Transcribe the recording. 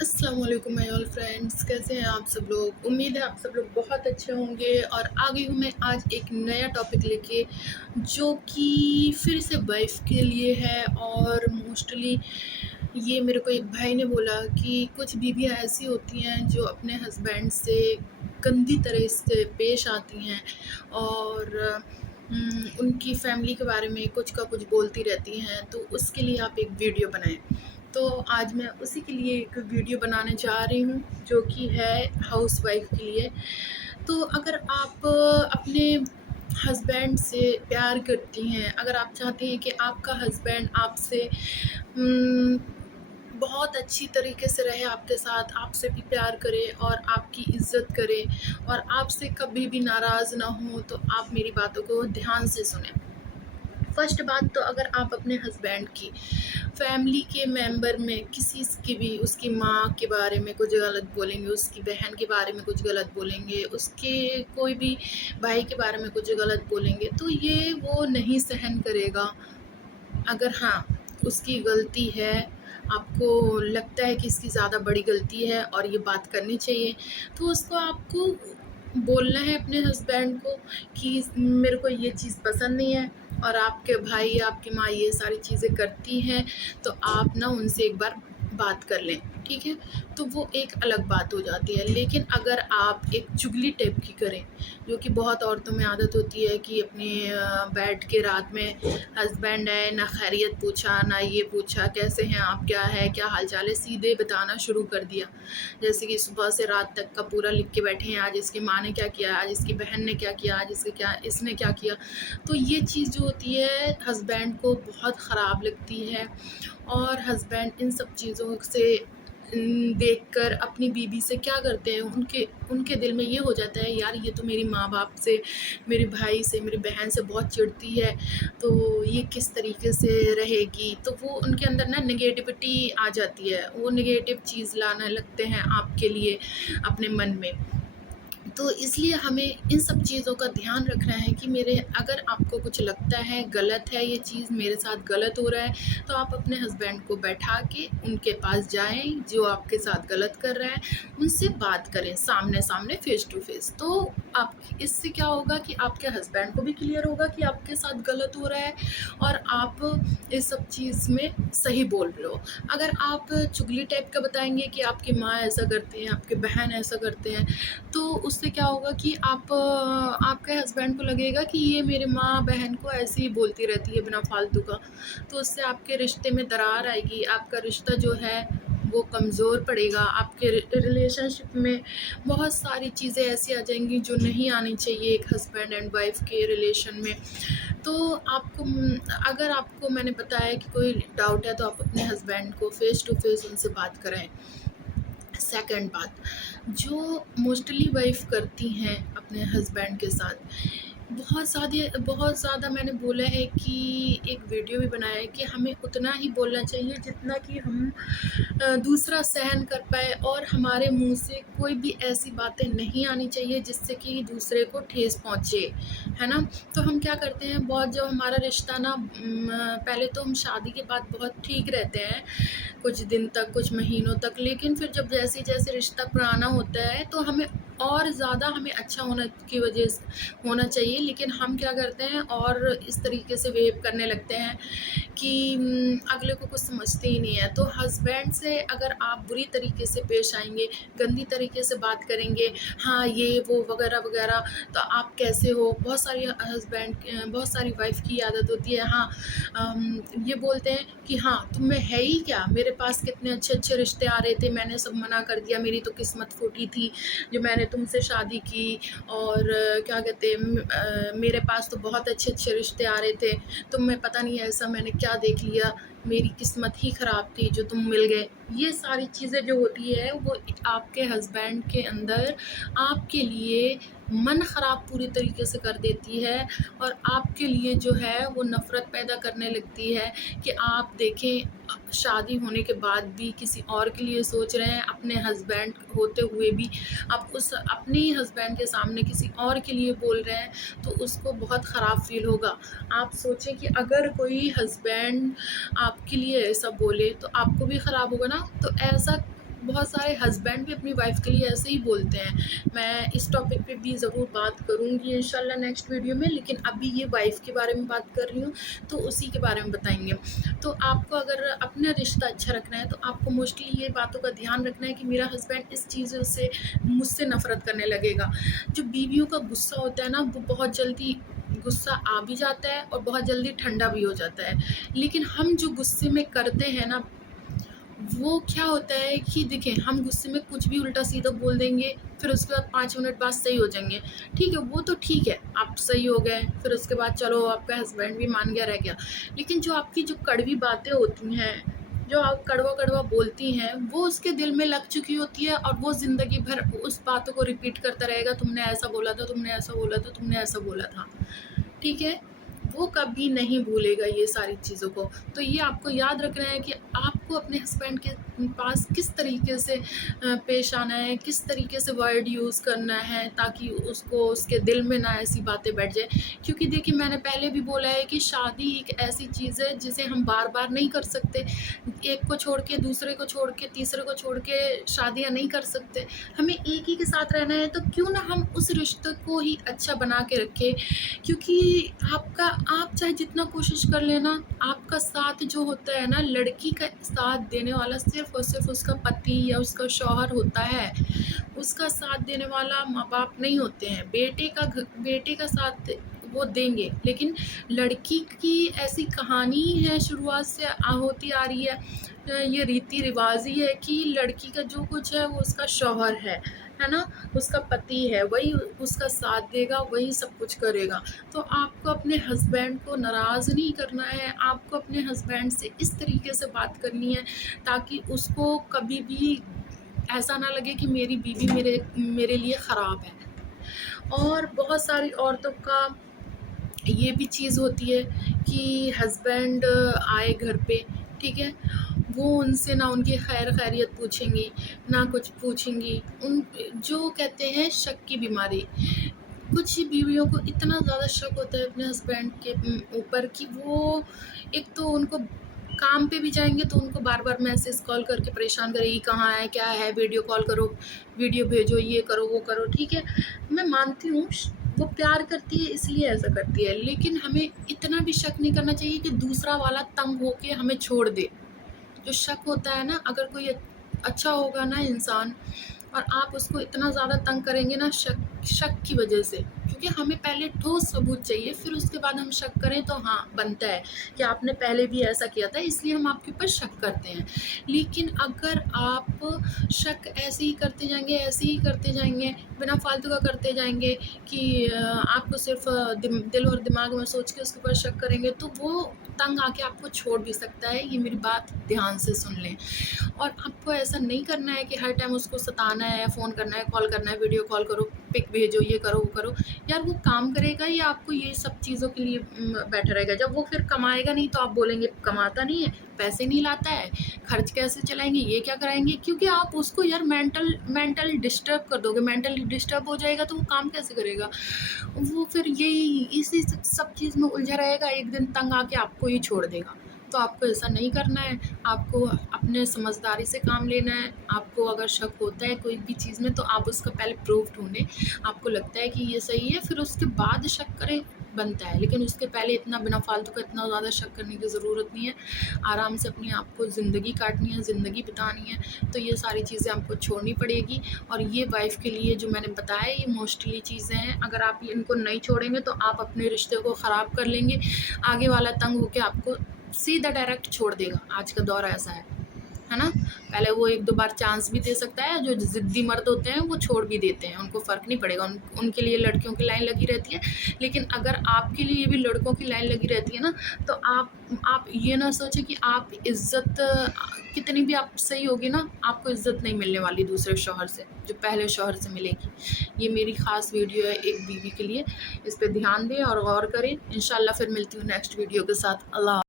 अस्सलाम वालेकुम my all friends, कैसे हैं आप सब लोग। उम्मीद है आप सब लोग बहुत अच्छे होंगे। और आ गई हूँ मैं आज एक नया टॉपिक लेके, जो कि फिर से वाइफ के लिए है। और मोस्टली ये मेरे को एक भाई ने बोला कि कुछ बीवियाँ ऐसी होती हैं जो अपने हस्बैंड से गंदी तरह से पेश आती हैं और उनकी फैमिली के बारे में कुछ का कुछ बोलती रहती हैं। तो उसके लिए आप एक वीडियो बनाएं। तो आज मैं उसी के लिए एक वीडियो बनाने जा रही हूँ, जो कि है हाउसवाइफ के लिए। तो अगर आप अपने हस्बैंड से प्यार करती हैं, अगर आप चाहती हैं कि आपका हस्बैंड आपसे बहुत अच्छी तरीके से रहे, आपके साथ आपसे भी प्यार करे और आपकी इज़्ज़त करे और आपसे कभी भी नाराज़ ना हो, तो आप मेरी बातों को ध्यान से सुनें। फर्स्ट बात तो, अगर आप अपने हस्बैंड की फैमिली के मेंबर में किसी की भी, उसकी माँ के बारे में कुछ गलत बोलेंगे, उसकी बहन के बारे में कुछ गलत बोलेंगे, उसके कोई भी भाई के बारे में कुछ गलत बोलेंगे, तो ये वो नहीं सहन करेगा। अगर हाँ, उसकी गलती है, आपको लगता है कि इसकी ज़्यादा बड़ी गलती है और ये बात करनी चाहिए, तो उसको आपको बोलना है अपने हस्बैंड को कि मेरे को ये चीज़ पसंद नहीं है और आपके भाई, आपकी माँ ये सारी चीज़ें करती हैं, तो आप ना उनसे एक बार बात कर लें, ठीक है। तो वो एक अलग बात हो जाती है। लेकिन अगर आप एक चुगली टाइप की करें, जो कि बहुत औरतों में आदत होती है कि अपने बैठ के रात में हस्बैंड है, ना खैरियत पूछा, ना ये पूछा कैसे हैं आप, क्या है, क्या हाल चाल है, सीधे बताना शुरू कर दिया। जैसे कि सुबह से रात तक का पूरा लिख के बैठे हैं, आज इसकी माँ ने क्या किया, आज इसकी बहन ने क्या किया, आज इसने क्या किया। तो ये चीज़ जो होती है हस्बैंड को बहुत ख़राब लगती है। और हस्बैंड इन सब चीज़ों से देखकर अपनी बीवी से क्या करते हैं, उनके उनके दिल में ये हो जाता है, यार ये तो मेरी माँ बाप से, मेरे भाई से, मेरी बहन से बहुत चिढ़ती है, तो ये किस तरीके से रहेगी। तो वो उनके अंदर ना नेगेटिविटी आ जाती है, वो नेगेटिव चीज़ लाने लगते हैं आपके लिए अपने मन में। तो इसलिए हमें इन सब चीज़ों का ध्यान रखना है कि मेरे, अगर आपको कुछ लगता है गलत है, ये चीज़ मेरे साथ गलत हो रहा है, तो आप अपने हस्बैंड को बैठा के उनके पास जाएं, जो आपके साथ गलत कर रहा है उनसे बात करें, सामने सामने, फेस टू फेस। तो आप, इससे क्या होगा कि आपके हस्बैंड को भी क्लियर होगा कि आपके साथ गलत हो रहा है और आप इस सब चीज़ में सही बोल रहे हो। अगर आप चुगली टाइप का बताएंगे कि आपकी माँ ऐसा करती है, आपके बहन ऐसा करते हैं, तो उससे क्या होगा कि आपके हस्बैंड को लगेगा कि ये मेरे माँ बहन को ऐसे ही बोलती रहती है बिना फालतू का। तो उससे आपके रिश्ते में दरार आएगी, आपका रिश्ता जो है वो कमज़ोर पड़ेगा, आपके रिलेशनशिप में बहुत सारी चीज़ें ऐसी आ जाएंगी जो नहीं आनी चाहिए एक हस्बैंड एंड वाइफ के रिलेशन में। तो आपको, अगर आपको मैंने बताया कि कोई डाउट है, तो आप अपने हस्बैंड को फेस टू फेस उनसे बात कराएं। सेकंड बात, जो मोस्टली वाइफ करती हैं अपने हस्बैंड के साथ, बहुत ज़्यादा मैंने बोला है कि एक वीडियो भी बनाया है कि हमें उतना ही बोलना चाहिए जितना कि हम दूसरा सहन कर पाए, और हमारे मुंह से कोई भी ऐसी बातें नहीं आनी चाहिए जिससे कि दूसरे को ठेस पहुँचे, है ना। तो हम क्या करते हैं, बहुत जब हमारा रिश्ता ना पहले तो हम शादी के बाद बहुत ठीक रहते हैं कुछ दिन तक, कुछ महीनों तक, लेकिन फिर जब जैसे जैसे रिश्ता पुराना होता है तो हमें और ज़्यादा हमें अच्छा होना की वजह से होना चाहिए, लेकिन हम क्या करते हैं और इस तरीके से बिहेव करने लगते हैं कि अगले को कुछ समझते ही नहीं है। तो हस्बैंड से अगर आप बुरी तरीके से पेश आएंगे, गंदी तरीके से बात करेंगे, हाँ ये वो वगैरह वगैरह, तो आप कैसे हो, बहुत सारी वाइफ की आदत होती है, हाँ ये बोलते हैं कि हाँ तुम में है ही क्या, मेरे पास कितने अच्छे अच्छे रिश्ते आ रहे थे, मैंने सब मना कर दिया, मेरी तो किस्मत फूटी थी जो मैंने तुमसे शादी की। और क्या कहते हैं, मेरे पास तो बहुत अच्छे अच्छे रिश्ते आ रहे थे, तुम में पता नहीं ऐसा मैंने क्या देख लिया, मेरी किस्मत ही ख़राब थी जो तुम मिल गए। ये सारी चीज़ें जो होती है वो आपके हस्बैंड के अंदर आपके लिए मन ख़राब पूरी तरीके से कर देती है, और आपके लिए जो है वो नफ़रत पैदा करने लगती है कि आप देखें, शादी होने के बाद भी किसी और के लिए सोच रहे हैं, अपने हस्बैंड होते हुए भी आप उस अपने ही हस्बैंड के सामने किसी और के लिए बोल रहे हैं, तो उसको बहुत ख़राब फील होगा। आप सोचें कि अगर कोई हस्बैंड आपके लिए ऐसा बोले तो आपको भी ख़राब होगा ना। तो ऐसा बहुत सारे हस्बैंड भी अपनी वाइफ के लिए ऐसे ही बोलते हैं। मैं इस टॉपिक पे भी ज़रूर बात करूँगी इंशाल्लाह नेक्स्ट वीडियो में, लेकिन अभी ये वाइफ के बारे में बात कर रही हूँ, तो उसी के बारे में बताएंगे। तो आपको अगर अपना रिश्ता अच्छा रखना है तो आपको मोस्टली ये बातों का ध्यान रखना है कि मेरा हस्बैंड इस चीज़ों से मुझसे नफ़रत करने लगेगा। जो बीवियों का गुस्सा होता है ना, वो बहुत जल्दी गुस्सा आ भी जाता है और बहुत जल्दी ठंडा भी हो जाता है। लेकिन हम जो गुस्से में करते हैं ना, वो क्या होता है कि देखें, हम गुस्से में कुछ भी उल्टा सीधा बोल देंगे, फिर उसके बाद 5 मिनट बाद सही हो जाएंगे। ठीक है, वो तो ठीक है, आप सही हो गए, फिर उसके बाद चलो आपका हस्बैंड भी मान गया, रह गया। लेकिन जो आपकी जो कड़वी बातें होती हैं, जो आप कड़वा कड़वा बोलती हैं, वो उसके दिल में लग चुकी होती है और वो ज़िंदगी भर उस बातों को रिपीट करता रहेगा, तुमने ऐसा बोला था, तुमने ऐसा बोला था, तुमने ऐसा बोला था। ठीक है? वो कभी नहीं भूलेगा ये सारी चीज़ों को। तो ये आपको याद रखना है कि आपको अपने हस्बैंड के पास किस तरीके से पेश आना है, किस तरीके से वर्ड यूज़ करना है, ताकि उसको उसके दिल में ना ऐसी बातें बैठ जाए। क्योंकि देखिए, मैंने पहले भी बोला है कि शादी एक ऐसी चीज़ है जिसे हम बार-बार नहीं कर सकते। एक को छोड़ के, दूसरे को छोड़ के, तीसरे को छोड़ के शादियाँ नहीं कर सकते। हमें एक ही के साथ रहना है, तो क्यों ना हम उस रिश्ते को ही अच्छा बना के रखें। क्योंकि आप चाहे जितना कोशिश कर लेना, आपका साथ जो होता है ना, लड़की का साथ देने वाला सिर्फ़ और सिर्फ़ उसका पति या उसका शौहर होता है। उसका साथ देने वाला माँ-बाप नहीं होते हैं। बेटे का साथ वो देंगे, लेकिन लड़की की ऐसी कहानी है, शुरुआत से होती आ रही है। ये रीति-रिवाज़ ही है कि लड़की का जो कुछ है वो उसका शौहर है ना? उसका पति है, वही उसका साथ देगा, वही सब कुछ करेगा। तो आपको अपने हस्बैंड को नाराज़ नहीं करना है, आपको अपने हस्बैंड से इस तरीके से बात करनी है ताकि उसको कभी भी ऐसा ना लगे कि मेरी बीवी मेरे मेरे लिए ख़राब है। और बहुत सारी औरतों का ये भी चीज़ होती है कि हस्बैंड आए घर पे, ठीक है? वो उनसे ना उनकी खैरियत पूछेंगी, ना कुछ पूछेंगी। उन जो कहते हैं शक की बीमारी, कुछ बीवियों को इतना ज़्यादा शक होता है अपने हस्बैंड के ऊपर कि वो एक तो उनको काम पे भी जाएँगे तो उनको बार-बार मैसेज कॉल करके परेशान करेगी, कहाँ है, क्या है, वीडियो कॉल करो, वीडियो भेजो, ये करो, वो करो, ठीक है। मैं मानती हूँ वो प्यार करती है इसलिए ऐसा करती है, लेकिन हमें इतना भी शक नहीं करना चाहिए कि दूसरा वाला तंग होके हमें छोड़ दे। जो शक होता है ना, अगर कोई अच्छा होगा ना इंसान और आप उसको इतना ज़्यादा तंग करेंगे ना शक शक की वजह से, क्योंकि हमें पहले ठोस सबूत चाहिए, फिर उसके बाद हम शक करें तो हाँ, बनता है कि आपने पहले भी ऐसा किया था इसलिए हम आपके ऊपर शक करते हैं। लेकिन अगर आप शक ऐसे ही करते जाएंगे, ऐसे ही करते जाएंगे, बिना फालतू का करते जाएंगे कि आपको सिर्फ दिल और दिमाग में सोच के उसके ऊपर शक करेंगे, तो वो तंग आके आपको छोड़ भी सकता है। ये मेरी बात ध्यान से सुन लें। और आपको ऐसा नहीं करना है कि हर टाइम उसको सताना है, फ़ोन करना है, कॉल करना है, वीडियो कॉल करो, पिक भेजो, ये करो, वो करो। यार वो काम करेगा या आपको ये सब चीज़ों के लिए बैठा रहेगा? जब वो फिर कमाएगा नहीं तो आप बोलेंगे कमाता नहीं है, पैसे नहीं लाता है, खर्च कैसे चलाएँगे, ये क्या कराएँगे? क्योंकि आप उसको यार मेंटली डिस्टर्ब कर दोगे, मेंटली डिस्टर्ब हो जाएगा तो वो काम कैसे करेगा? वो फिर यही इसी सब चीज़ में उलझा रहेगा, एक दिन तंग आके आपको ही छोड़ देगा। तो आपको ऐसा नहीं करना है, आपको अपने समझदारी से काम लेना है। आपको अगर शक होता है कोई भी चीज़ में तो आप उसका पहले प्रूफ़ ढूँढें। आपको लगता है कि ये सही है, फिर उसके बाद शक करें, बनता है। लेकिन उसके पहले इतना बिना फ़ालतू का इतना ज़्यादा शक करने की ज़रूरत नहीं है। आराम से अपनी आपको ज़िंदगी काटनी है, ज़िंदगी बितानी है, तो ये सारी चीज़ें आपको छोड़नी पड़ेगी। और ये वाइफ़ के लिए जो मैंने बताया, ये मोस्टली चीज़ें हैं। अगर आप इनको नहीं छोड़ेंगे तो आप अपने रिश्ते को ख़राब कर लेंगे। आगे वाला तंग होके आपको सीधा डायरेक्ट छोड़ देगा। आज का दौर ऐसा है ना? पहले वो 1-2 बार चांस भी दे सकता है, जो ज़िद्दी मर्द होते हैं वो छोड़ भी देते हैं, उनको फ़र्क नहीं पड़ेगा, उनके लिए लड़कियों की लाइन लगी रहती है। लेकिन अगर आपके लिए भी लड़कों की लाइन लगी रहती है ना, तो आप ये ना सोचें कि आप इज़्ज़त कितनी भी आप सही होगी ना, आपको इज़्ज़त नहीं मिलने वाली दूसरे शौहर से, जो पहले शौहर से मिलेगी। ये मेरी ख़ास वीडियो है एक बीवी के लिए, इस पे ध्यान दें और गौर करें। इंशाल्लाह फिर मिलती हूँ नेक्स्ट वीडियो के साथ। अल्लाह